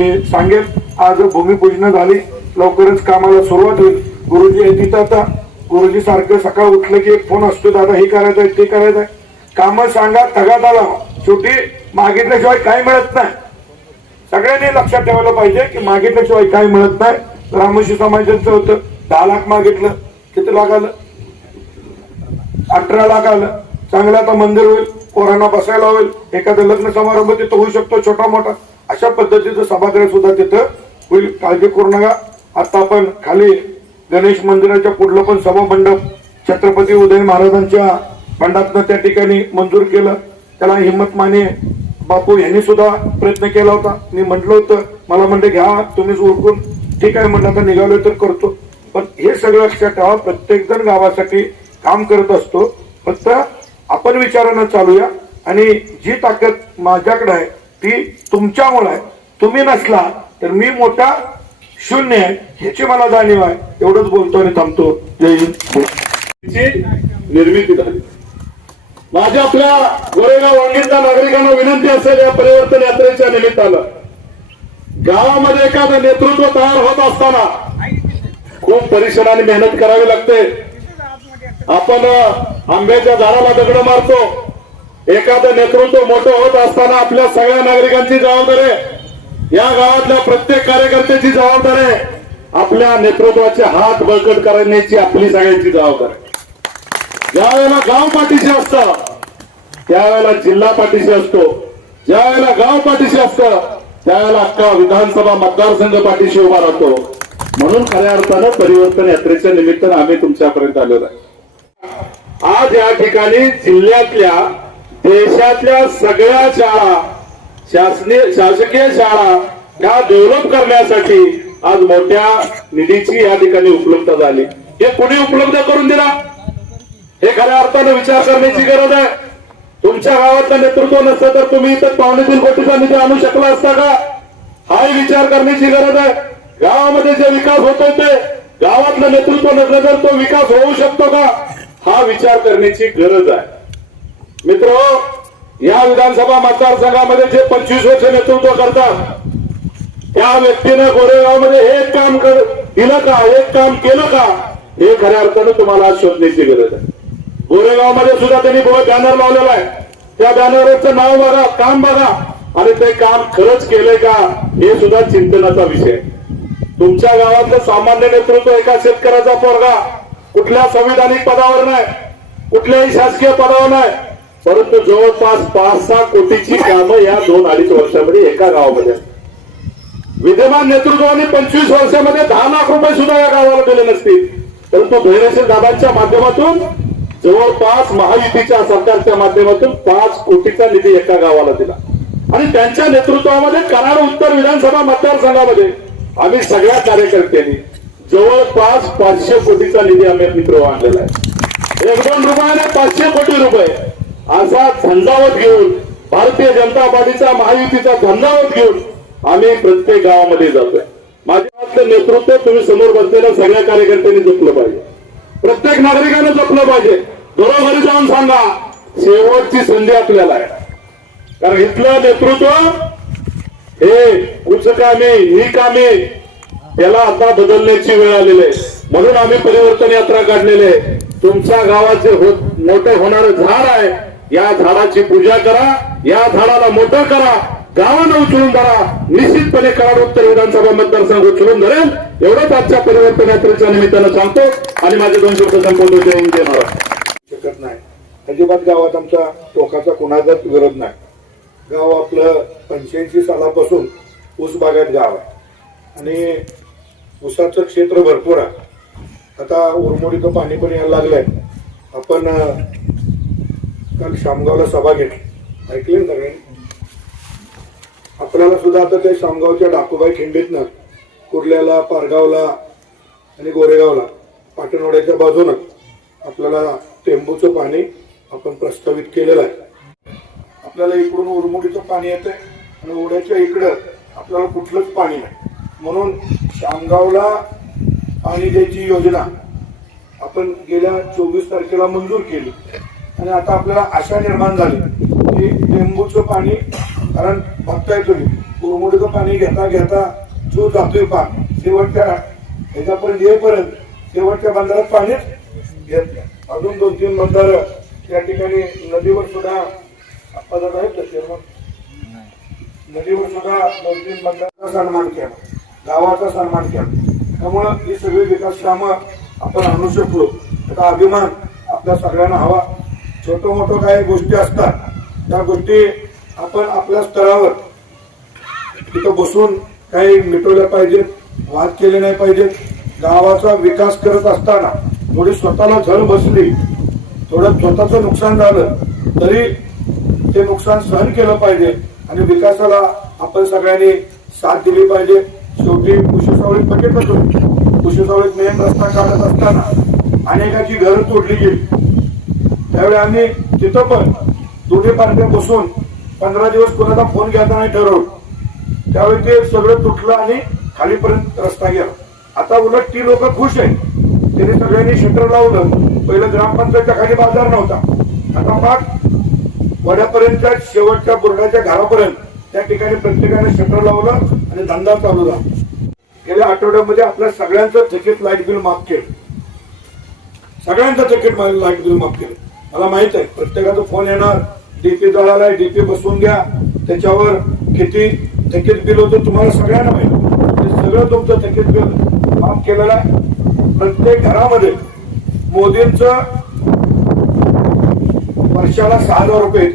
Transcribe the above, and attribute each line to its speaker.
Speaker 1: मी सांगेल आज भूमिपूजन झाली लवकरच कामाला सुरुवात होईल. गुरुजी आहे तिथं आता. गुरुजी सारखं सकाळ उठलं की एक फोन असतो दादा हे करायचंय ते करायचंय. काम सांगा तगात आला शेवटी मागितल्याशिवाय काही मिळत नाही. सगळ्यांनी लक्षात ठेवायला पाहिजे की मागितल्याशिवाय काही मिळत नाही. रामशी समाजाचं होतं. दहा लाख मागितलं. किती लाख आलं? अठरा लाख आलं. चांगलं आता मंदिर होईल. कोरोना बसायला होईल. एखादं लग्न समारंभ तिथं होऊ शकतो छोटा मोठा अशा पद्धतीचं सभागृह सुद्धा तिथं होईल काळजी करू नका. आता आपण खाली गणेश मंदिराच्या पुढलं पण सभा मंडप छत्रपती उदय महाराजांच्या मंडपानं त्या ठिकाणी मंजूर केलं. त्याला हिंमत माने बापू यांनी सुद्धा प्रयत्न केला होता. मी म्हटलं होतं मला म्हणते घ्या तुम्हीच ओळखून ठीक आहे म्हणलं आता निघालो तर करतो. पण हे सगळं लक्षात ठेवा प्रत्येकजण गावासाठी काम करत असतो. फक्त आपण विचारानं चालूया. आणि जी ताकद माझ्याकडे आहे ती तुमच्यामुळे आहे. तुम्ही नसला तर मी मोठा शून्य आहे. ह्याची मला जाणीव आहे. एवढंच बोलतो आणि थांबतो. जय हिंद.
Speaker 2: निर्मिती झाली. माझ्या आपल्या गोरेगाव वांगीच्या नागरिकांना विनंती असेल या परिवर्तन यात्रेच्या निमित्तानं. गावामध्ये एखादं नेतृत्व तयार होत असताना खूप परिश्रमाने मेहनत करावी लागते. आपण आंब्याच्या झाडाला दगड मारतो. एखादं नेतृत्व मोठं होत असताना आपल्या सगळ्या नागरिकांची जबाबदारी आहे. या गावातल्या प्रत्येक कार्यकर्त्याची जबाबदारी आहे. आपल्या नेतृत्वाचे हात बळकट करण्याची आपली सगळ्यांची जबाबदारी आहे. ज्या वेळेला गाव पाठीशी असतं त्यावेळेला जिल्हा पाठीशी असतो. ज्या वेळेला गाव पाठीशी असतं त्यावेळेला अख्खा विधानसभा मतदारसंघ पाठीशी उभा राहतो. म्हणून खऱ्या अर्थानं परिवर्तन यात्रेच्या निमित्तानं आम्ही तुमच्यापर्यंत आलेलो आहे. आज या ठिकाणी जिल्ह्यातल्या देशातल्या सगळ्या शाळा शासनीय शासकीय शाळा ह्या डेव्हलप करण्यासाठी आज मोठ्या निधीची या ठिकाणी उपलब्धता झाली. हे कुणी उपलब्ध करून दिला? हे खऱ्या अर्थानं विचार करण्याची गरज आहे. तुमच्या गावातलं नेतृत्व नसतं तर तुम्ही इथं पावणे तीन कोटीचा निधी आणू शकला असता का? हाही विचार करण्याची गरज आहे. गावामध्ये जे विकास होतोय ते गावातलं नेतृत्व नसलं तर तो विकास होऊ शकतो का? हा विचार करण्याची गरज आहे. मित्र या विधानसभा मतदारसंघामध्ये जे पंचवीस वर्ष नेतृत्व करतात त्या व्यक्तीनं गोरेगावमध्ये हे एक काम कर दिलं का? एक काम केलं का? हे खऱ्या अर्थानं तुम्हाला आज शोधण्याची गरज आहे. गोरेगावमध्ये सुद्धा त्यांनी बॅनर लावलेला आहे. त्या बॅनरचं नाव बघा काम बघा. आणि ते काम खरंच केलंय का? हे सुद्धा चिंतनाचा विषय तुमच्या गावातलं सामान्य नेतृत्व एका शेतकऱ्याचा पोरगा कुठल्या संविधानिक पदावर नाही कुठल्याही शासकीय पदावर नाही. परंतु जवळपास पाच सहा कोटीची कामं या दोन अडीच वर्षामध्ये एका गावामध्ये. विद्यमान नेतृत्वाने पंचवीस वर्षामध्ये दहा लाख रुपये सुद्धा या गावाला दिले नसतील. परंतु धैर्यशील दादांच्या माध्यमातून जवळपास महायुतीच्या सरकारच्या माध्यमातून पाच कोटीचा निधी एका गावाला दिला. आणि त्यांच्या नेतृत्वामध्ये कराड उत्तर विधानसभा मतदारसंघामध्ये आम्ही सगळ्या कार्यकर्त्यांनी जवळपास पाचशे कोटीचा निधी आम्ही मित्र आणलेला आहे. एक दोन रुपयाने पाचशे कोटी रुपये. असा झंझावत घेऊन भारतीय जनता पार्टीचा महायुतीचा झंझावत घेऊन आम्ही प्रत्येक गावामध्ये जातोय. माझ्या नेतृत्व तुम्ही समोर बसलेल्या सगळ्या कार्यकर्त्यांनी जपलं पाहिजे. प्रत्येक नागरिकानं जपलं पाहिजे. घरोघरी जाऊन सांगा शेवटची संधी आपल्याला आहे. कारण इथलं नेतृत्व हे उच्च ही कामी त्याला आता बदलण्याची वेळ आलेली आहे. म्हणून आम्ही परिवर्तन यात्रा काढलेली आहे. तुमच्या गावाचे होत मोठे होणारं झाड आहे. या झाडाची पूजा करा या झाडाला मोठं करा गावानं उचलून धरा. निश्चितपणे कराड उत्तर विधानसभा मतदारसंघ उचलून धरेल. एवढंच आजच्या परिवर्तन यात्रेच्या निमित्तानं सांगतो. आणि माझे दोन शब्द संपवतो जय हिंद,
Speaker 1: शकत नाही. अजिबात गावात आमचा टोकाचा कुणाचाच विरोध नाही. गाव आपलं पंच्याऐंशी सालापासून ऊस बागात गाव आहे. आणि ऊसाचं क्षेत्र भरपूर आहे. आता उरमोडीचं पाणी पण यायला लागलंय. आपण काल शामगावला सभा घेतली. ऐकले ना सगळ्यांनी आपल्याला सुद्धा आता त्या शामगावच्या डाकूबाई खिंडीतनं कुर्ल्याला पारगावला आणि गोरेगावला पाटणवाड्याच्या बाजूनं आपल्याला टेंबूचं पाणी आपण प्रस्तावित केलेलं आहे. आपल्याला इकडून उरमुडीचं पाणी येतंय आणि ओढ्याच्या इकडं आपल्याला कुठलंच पाणी नाही. म्हणून शामगावला पाणी द्यायची योजना आपण गेल्या चोवीस तारखेला मंजूर केली. आणि आता आपल्याला आशा निर्माण झाली की लिंबूचं पाणी कारण बघताय तुम्ही कुरमुडीचं पाणी घेता घेता जो जातोय पान शेवटच्या ह्याच्यापर्यंत येईपर्यंत शेवटच्या बंधारात पाणीच घेत नाही. अजून दोन तीन बंधार त्या ठिकाणी नदीवर सुद्धा पदार्थ आहेत का चेअरमन? नदीवर सुद्धा दोन तीन बंधाराचा सन्मान केला गावाचा सन्मान केला. त्यामुळं ही सगळी विकास कामं आपण आणू शकलो. त्याचा अभिमान आपल्या सगळ्यांना हवा. छोटं मोठं काही गोष्टी असतात त्या गोष्टी आपण आपल्या स्तरावर तिथं बसून काही मिटवल्या पाहिजेत वाद केले नाही पाहिजेत. गावाचा विकास करत असताना थोडी स्वतःला झळ बसली थोडं स्वतःचं नुकसान झालं तरी ते नुकसान सहन केलं पाहिजे आणि विकासाला आपण सगळ्यांनी साथ दिली पाहिजे. शेवटी कुशेसावळीत बघितलं होतो. कुशेसावळीत मेन रस्ता काढत असताना अनेकाची घरं तोडली गेली. त्यावेळी आम्ही तिथं पण दोन्ही पार्ट्या बसून पंधरा दिवस कोणाचा फोन घ्यायचा नाही ठरवलं त्यावेळी ते सगळं तुटलं आणि खालीपर्यंत रस्ता गेला. आता उलट ती लोक खुश आहेत. त्यांनी सगळ्यांनी शटर लावलं. पहिलं ग्रामपंचायतच्या खाली बाजार नव्हता. आता मग वड्यापर्यंतच्या शेवटच्या बुरड्याच्या घरापर्यंत त्या ठिकाणी प्रत्येकाने शटर लावलं आणि धंदा चालू झाला. गेल्या आठवड्यामध्ये आपल्या सगळ्यांचं थकीत लाइट बिल माफ केलं. सगळ्यांचं थकीत लाइट बिल माफ केलं. मला माहीत आहे प्रत्येकाचा फोन येणार. डीपी जळाला डीपी बसवून घ्या. त्याच्यावर किती थकीत बिल होतं तुम्हाला सगळ्यांना माहिती. सगळं तुमचं थकीत बिल माफ केलेलं आहे. प्रत्येक घरामध्ये मोदींचं वर्षाला सहा हजार रुपये